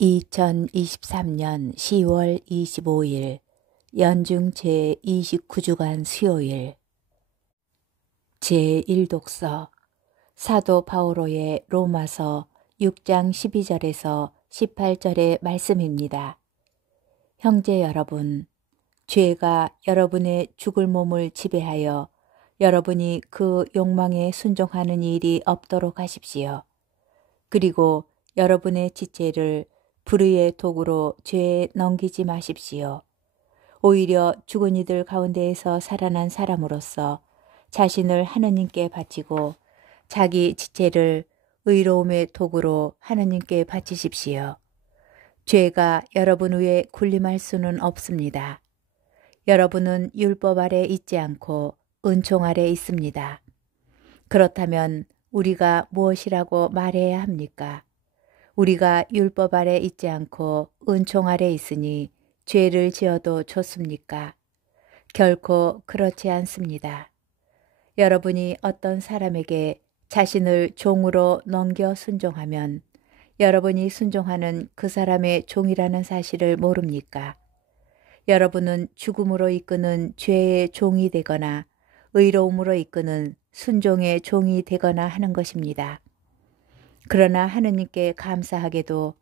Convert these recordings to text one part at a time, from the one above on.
2023년 10월 25일 연중 제29주간 수요일 제1독서 사도 바오로의 로마서 6장 12절에서 18절의 말씀입니다. 형제 여러분, 죄가 여러분의 죽을 몸을 지배하여 여러분이 그 욕망에 순종하는 일이 없도록 하십시오. 그리고 여러분의 지체를 불의의 도구로 죄에 넘기지 마십시오. 오히려 죽은 이들 가운데에서 살아난 사람으로서 자신을 하느님께 바치고 자기 지체를 의로움의 도구로 하느님께 바치십시오. 죄가 여러분 위에 군림할 수는 없습니다. 여러분은 율법 아래 있지 않고 은총 아래 있습니다. 그렇다면 우리가 무엇이라고 말해야 합니까? 우리가 율법 아래 있지 않고 은총 아래 있으니 죄를 지어도 좋습니까? 결코 그렇지 않습니다. 여러분이 어떤 사람에게 자신을 종으로 넘겨 순종하면 여러분이 순종하는 그 사람의 종이라는 사실을 모릅니까? 여러분은 죽음으로 이끄는 죄의 종이 되거나 의로움으로 이끄는 순종의 종이 되거나 하는 것입니다. 그러나 하느님께 감사하게도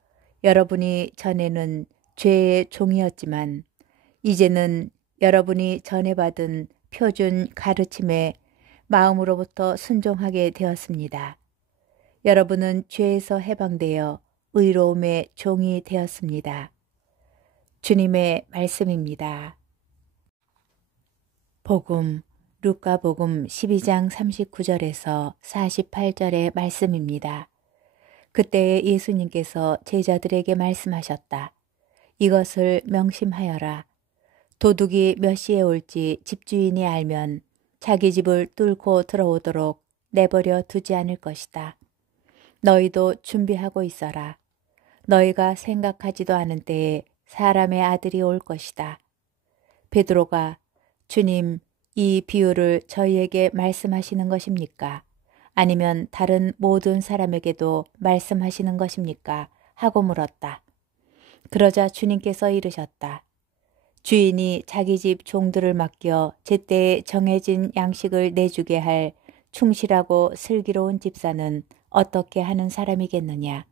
여러분이 전에는 죄의 종이었지만 이제는 여러분이 전에 받은 표준 가르침에 마음으로부터 순종하게 되었습니다. 여러분은 죄에서 해방되어 의로움의 종이 되었습니다. 주님의 말씀입니다. 복음 루카복음 12장 39절에서 48절의 말씀입니다. 그때 예수님께서 제자들에게 말씀하셨다. 이것을 명심하여라. 도둑이 몇 시에 올지 집주인이 알면 자기 집을 뚫고 들어오도록 내버려 두지 않을 것이다. 너희도 준비하고 있어라. 너희가 생각하지도 않은 때에 사람의 아들이 올 것이다. 베드로가 주님, 이 비유를 저희에게 말씀하시는 것입니까? 아니면 다른 모든 사람에게도 말씀하시는 것입니까? 하고 물었다. 그러자 주님께서 이르셨다. 주인이 자기 집 종들을 맡겨 제때에 정해진 양식을 내주게 할 충실하고 슬기로운 집사는 어떻게 하는 사람이겠느냐?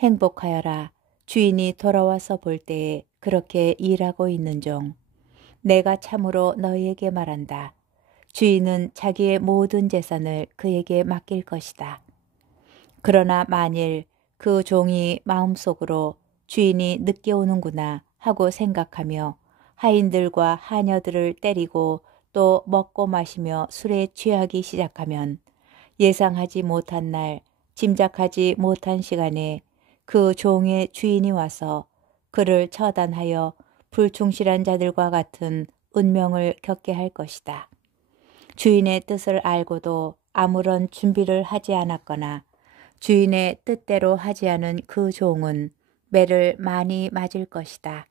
행복하여라. 주인이 돌아와서 볼 때에 그렇게 일하고 있는 종. 내가 참으로 너희에게 말한다. 주인은 자기의 모든 재산을 그에게 맡길 것이다. 그러나 만일 그 종이 마음속으로 주인이 늦게 오는구나 하고 생각하며 하인들과 하녀들을 때리고 또 먹고 마시며 술에 취하기 시작하면 예상하지 못한 날, 짐작하지 못한 시간에 그 종의 주인이 와서 그를 처단하여 불충실한 자들과 같은 운명을 겪게 할 것이다. 주인의 뜻을 알고도 아무런 준비를 하지 않았거나 주인의 뜻대로 하지 않은 그 종은 매를 많이 맞을 것이다.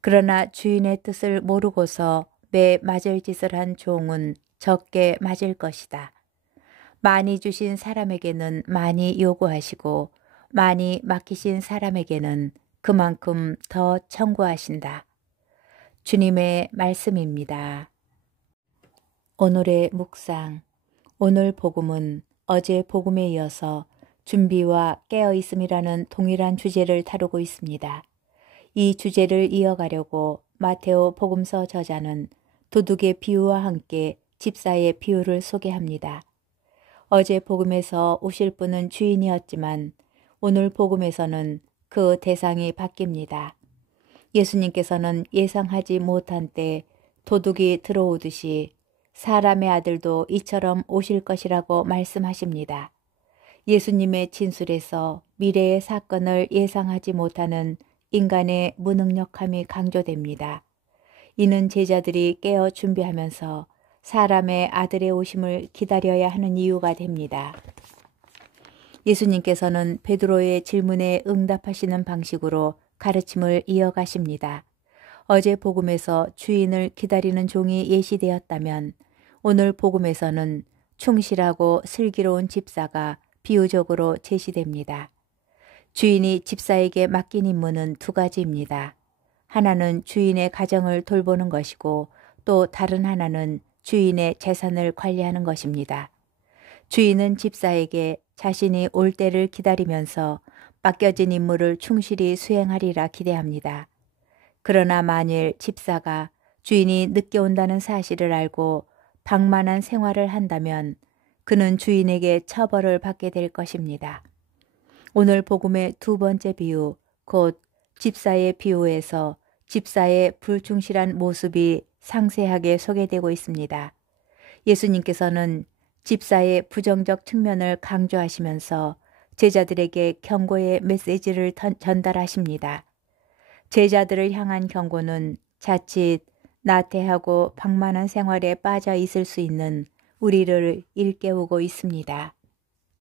그러나 주인의 뜻을 모르고서 매 맞을 짓을 한 종은 적게 맞을 것이다. 많이 주신 사람에게는 많이 요구하시고 많이 맡기신 사람에게는 그만큼 더 청구하신다. 주님의 말씀입니다. 오늘의 묵상. 오늘 복음은 어제 복음에 이어서 준비와 깨어있음이라는 동일한 주제를 다루고 있습니다. 이 주제를 이어가려고 마테오 복음서 저자는 도둑의 비유와 함께 집사의 비유를 소개합니다. 어제 복음에서 오실 분은 주인이었지만 오늘 복음에서는 그 대상이 바뀝니다. 예수님께서는 예상하지 못한 때 도둑이 들어오듯이 사람의 아들도 이처럼 오실 것이라고 말씀하십니다. 예수님의 진술에서 미래의 사건을 예상하지 못하는 인간의 무능력함이 강조됩니다. 이는 제자들이 깨어 준비하면서 사람의 아들의 오심을 기다려야 하는 이유가 됩니다. 예수님께서는 베드로의 질문에 응답하시는 방식으로 가르침을 이어가십니다. 어제 복음에서 주인을 기다리는 종이 예시되었다면 오늘 복음에서는 충실하고 슬기로운 집사가 비유적으로 제시됩니다. 주인이 집사에게 맡긴 임무는 두 가지입니다. 하나는 주인의 가정을 돌보는 것이고 또 다른 하나는 주인의 재산을 관리하는 것입니다. 주인은 집사에게 자신이 올 때를 기다리면서 맡겨진 임무를 충실히 수행하리라 기대합니다. 그러나 만일 집사가 주인이 늦게 온다는 사실을 알고 방만한 생활을 한다면 그는 주인에게 처벌을 받게 될 것입니다. 오늘 복음의 두 번째 비유, 곧 집사의 비유에서 집사의 불충실한 모습이 상세하게 소개되고 있습니다. 예수님께서는 집사의 부정적 측면을 강조하시면서 제자들에게 경고의 메시지를 전달하십니다. 제자들을 향한 경고는 자칫 나태하고 방만한 생활에 빠져 있을 수 있는 우리를 일깨우고 있습니다.